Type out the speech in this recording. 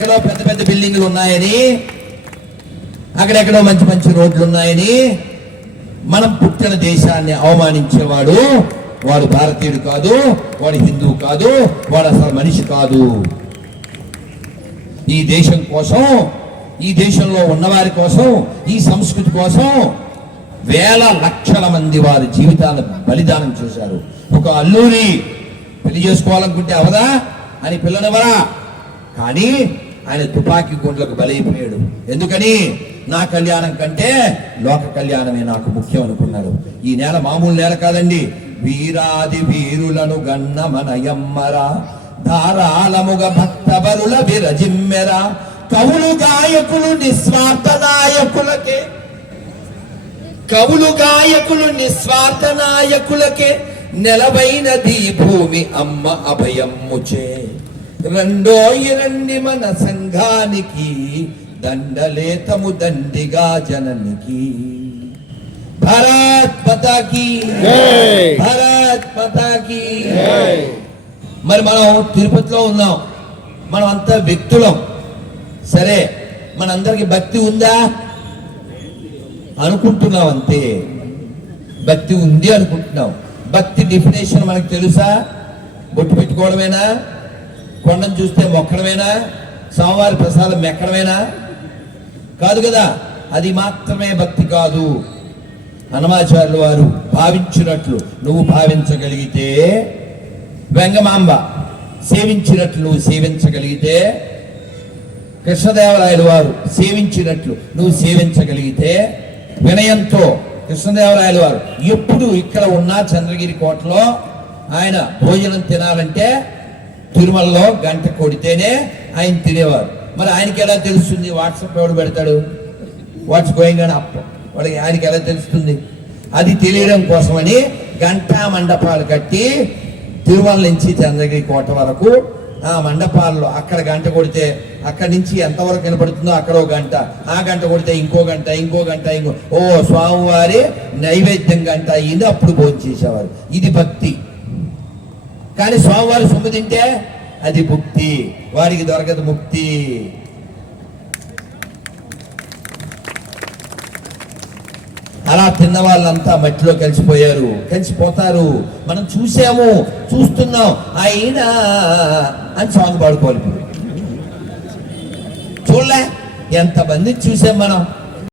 పెద్ద పెద్ద బిల్డింగ్లు ఉన్నాయని, అక్కడెక్కడో మంచి మంచి రోడ్లు ఉన్నాయని మనం పుట్టిన దేశాన్ని అవమానించేవాడు వాడు భారతీయుడు కాదు, వాడు హిందువు కాదు, వాడు అసలు మనిషి కాదు. ఈ దేశం కోసం, ఈ దేశంలో ఉన్నవారి కోసం, ఈ సంస్కృతి కోసం వేల లక్షల మంది వారి జీవితాలను బలిదానం చేశారు. ఒక అల్లూరి పెళ్లి చేసుకోవాలనుకుంటే అవదా అని పిల్లనెవరా, కానీ ఆయన తుపాకీ గుండ్లకు బలైపోయాడు. ఎందుకని? నా కళ్యాణం కంటే లోక కళ్యాణమే నాకు ముఖ్యం అనుకున్నాడు. ఈ నేల మామూలు నేల కాదండి. వీరాది వీరులను గన్న మనయమ్మరా, ధారాళముగ భక్త బరుల విరజిమ్మెరా, కవులు గాయకులు నిస్వార్థ నాయకులకే, కవులు గాయకులు నిస్వార్థ నాయకులకే నెలవైనది భూమి అమ్మ అభయమ్ముచే. రెండోయి రండి మన సంఘానికి, దండలేతము దండిగా జననికి. భారత్ మాతా కీ జై, భారత్ మాతా కీ జై. మరి మనం తిరుపతిలో ఉన్నాం, మనం అంతా వ్యక్తులం. సరే, మనందరికి భక్తి ఉందా అనుకుంటున్నాం, అంతే. భక్తి ఉంది అనుకుంటున్నాం. భక్తి డెఫినేషన్ మనకు తెలుసా? బొట్టు పెట్టుకోవడమేనా? కొండను చూస్తే మొక్కడమేనా? సోమవారి ప్రసాదం మెక్కడమేనా? కాదు కదా. అది మాత్రమే భక్తి కాదు. హనుమాచార్యుల వారు భావించినట్లు నువ్వు భావించగలిగితే, వెంగమాంబ సేవించినట్లు నువ్వు సేవించగలిగితే, కృష్ణదేవరాయల వారు సేవించినట్లు నువ్వు సేవించగలిగితే, వినయంతో కృష్ణదేవరాయల వారు ఎప్పుడు ఇక్కడ ఉన్న చంద్రగిరి కోటలో ఆయన భోజనం తినాలంటే తిరుమలలో గంట కొడితేనే ఆయన తినేవారు. మరి ఆయనకి ఎలా తెలుస్తుంది? వాట్సాప్ ఎవడు పెడతాడు? వాట్స్ గోయింగ్ అని అప్, వాడికి ఆయనకి ఎలా తెలుస్తుంది? అది తెలియడం కోసమని గంటా మండపాలు కట్టి తిరుమల నుంచి చంద్రగిరి కోట వరకు ఆ మండపాల్లో అక్కడ గంట కొడితే అక్కడి నుంచి ఎంతవరకు వినపడుతుందో అక్కడ ఒక గంట, ఆ గంట కొడితే ఇంకో గంట, ఇంకో గంట, ఓ స్వామివారి నైవేద్యం గంట అయ్యింది, అప్పుడు భోజనం చేసేవారు. ఇది భక్తి. కానీ స్వామివారి సొమ్ము తింటే అది భుక్తి, వారికి దొరకదు ముక్తి. అలా తిన్న వాళ్ళంతా మట్టిలో కలిసిపోయారు, కలిసిపోతారు. మనం చూసాము, చూస్తున్నాం. అయినా అని సాంగ్ పాడుకోవాలి. చూడలే ఎంతమంది చూసాం మనం.